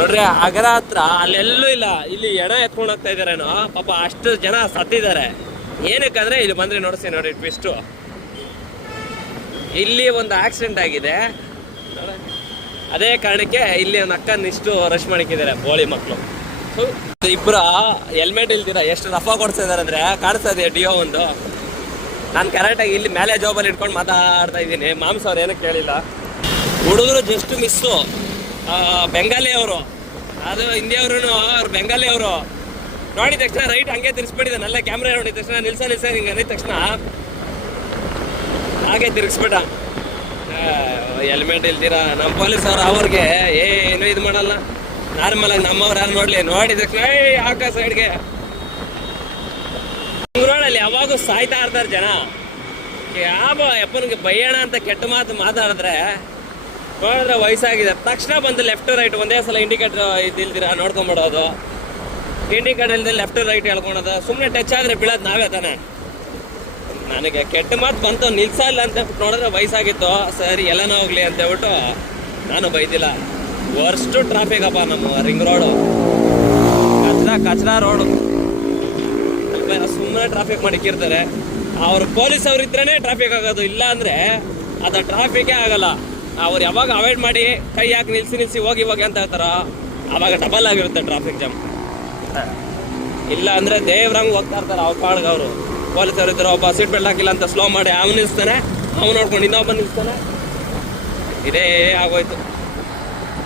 ನೋಡ್ರಿ ಅಗರ ಹತ್ರ ಅಲ್ಲೆಲ್ಲೂ ಇಲ್ಲ, ಇಲ್ಲಿ ಎಣ ಎತ್ಕೊಂಡು ಹೋಗ್ತಾ ಇದಾರೇನೋ ಪಾಪ. ಅಷ್ಟು ಜನ ಸತ್ತಿದ್ದಾರೆ. ಏನಕ್ಕಂದ್ರೆ ಇಲ್ಲಿ ಬಂದ್ರೆ ನೋಡ್ಸಿ ನೋಡಿ ಟ್ವಿಸ್ಟು. ಇಲ್ಲಿ ಒಂದು ಆಕ್ಸಿಡೆಂಟ್ ಆಗಿದೆ, ಅದೇ ಕಾರಣಕ್ಕೆ ಇಲ್ಲಿ ಒಂದು ಅಕ್ಕನ ಇಷ್ಟು ರಶ್ ಮಾಡಿಕ್ಕಿದ್ದಾರೆ ಬೋಳಿ ಮಕ್ಕಳು. ಇಬ್ಬರು ಹೆಲ್ಮೆಟ್ ಇಲ್ದಿರ ಎಷ್ಟು ರಫಾ ಕೊಡ್ತಾ ಇದಾರೆ ಅಂದ್ರೆ ಕಾಣಿಸ್ತಾ ಇದೆ ಡಿಯೋ ಒಂದು. ನಾನು ಕರೆಕ್ಟಾಗಿ ಇಲ್ಲಿ ಮೇಲೆ ಜಾಬಲ್ಲಿ ಇಟ್ಕೊಂಡು ಮಾತಾಡ್ತಾ ಇದ್ದೀನಿ. ಮಾಂಸ ಅವ್ರು ಏನಕ್ಕೆ ಕೇಳಿಲ್ಲ. ಹುಡುಗರು ಜಸ್ಟ್ ಮಿಸ್ಸು. ಬೆಂಗಾಲಿ ಅವರು, ಅದು ಹಿಂದಿಯವ್ರು, ಅವ್ರು ಬೆಂಗಾಲಿ ಅವರು. ನೋಡಿದ ತಕ್ಷಣ ರೈಟ್ ಹಂಗೆ ತಿರ್ಸ್ಬಿಟ್ಟಿದ್ದಾನೆ. ಅಲ್ಲೇ ಕ್ಯಾಮ್ರಾ ನೋಡಿದ ತಕ್ಷಣ ನಿಲ್ಸ ಹಿಂಗೆ ಅಂದಿದ ತಕ್ಷಣ ಹಾಗೆ ತಿರ್ಗಿಸ್ಬಿಟ್ಟ. ಹೆಲ್ಮೆಟ್ ಇಲ್ದಿರ ನಮ್ಮ ಪೊಲೀಸ್ ಅವ್ರು ಅವ್ರಿಗೆ ಏನು ಇದು ಮಾಡಲ್ಲ. ನಾರ್ಮಲ್ ಆಗಿ ನಮ್ಮವ್ರು ಯಾರು ನೋಡ್ಲಿ, ನೋಡಿದ ತಕ್ಷಣ ಹಾಕ ಸೈಡ್ಗೆ. ರೋಡಲ್ಲಿ ಯಾವಾಗೂ ಸಾಯ್ತಾ ಇರ್ತಾರೆ ಜನ. ಯಾವ ಯಪ್ಪನಿಗೆ ಬೈಯೋಣ ಅಂತ ಕೆಟ್ಟ ಮಾತು ಮಾತಾಡಿದ್ರೆ ನೋಡಿದ್ರೆ ವಯಸ್ಸಾಗಿದೆ ತಕ್ಷಣ ಬಂದು ಲೆಫ್ಟ್ ರೈಟ್ ಒಂದೇ ಸಲ ಇಂಡಿಕೇಟರ್ ಇದಿಲ್ದಿರ ನೋಡ್ಕೊಂಬಿಡೋದು. ಇಂಡಿಕೇಟರ್ ಇಲ್ದೆ ಲೆಫ್ಟ್ ರೈಟ್ ಹೇಳ್ಕೊಳೋದು. ಸುಮ್ಮನೆ ಟಚ್ ಆದರೆ ಬೀಳೋದು ನಾವೇ ತಾನೆ. ನನಗೆ ಕೆಟ್ಟ ಮಾತು ಬಂತು, ನಿಲ್ಸ ಇಲ್ಲ ಅಂತ ನೋಡಿದ್ರೆ ವಯಸ್ಸಾಗಿತ್ತು. ಸರಿ ಎಲ್ಲನೂ ಹೋಗ್ಲಿ ಅಂತ ಹೇಳ್ಬಿಟ್ಟು ನಾನು ಬೈದಿಲ್ಲ. ವರ್ಸ್ಟು ಟ್ರಾಫಿಕ್ ಅಪ್ಪ ನಮ್ಮ ರಿಂಗ್ ರೋಡು. ಕಚ್ರಾ ರೋಡು. ಸುಮ್ಮನೆ ಟ್ರಾಫಿಕ್ ಮಾಡಿಕ್ಕಿರ್ತಾರೆ. ಅವ್ರು ಪೊಲೀಸ್ ಅವ್ರು ಇದ್ರೇ ಟ್ರಾಫಿಕ್ ಆಗೋದು, ಇಲ್ಲ ಅಂದರೆ ಅದು ಟ್ರಾಫಿಕೇ ಆಗಲ್ಲ. ಅವ್ರು ಯಾವಾಗ ಅವಾಯ್ಡ್ ಮಾಡಿ ಕೈ ಹಾಕಿ ನಿಲ್ಸಿ ಹೋಗಿ ಅಂತ ಹೇಳ್ತಾರೋ ಆವಾಗ ಡಬಲ್ ಆಗಿರುತ್ತೆ ಟ್ರಾಫಿಕ್ ಜಾಮ್. ಇಲ್ಲ ಅಂದರೆ ದೇವ್ರಂಗೆ ಹೋಗ್ತಾ ಇರ್ತಾರೆ ಅವ್ರ ಪಾಡ್ಗೆ. ಅವರು ಪೊಲೀಸರು ಇದ್ದಾರೆ, ಒಬ್ಬ ಸೀಟ್ ಬೆಲ್ಟ್ ಹಾಕಿಲ್ಲ ಅಂತ ಸ್ಲೋ ಮಾಡಿ ಅವ್ನು ನಿಲ್ಸ್ತಾನೆ, ಅವ್ನು ನೋಡ್ಕೊಂಡು ಇನ್ನೊಬ್ಬ ನಿಲ್ಸ್ತಾನೆ. ಇದೇ ಆಗೋಯ್ತು.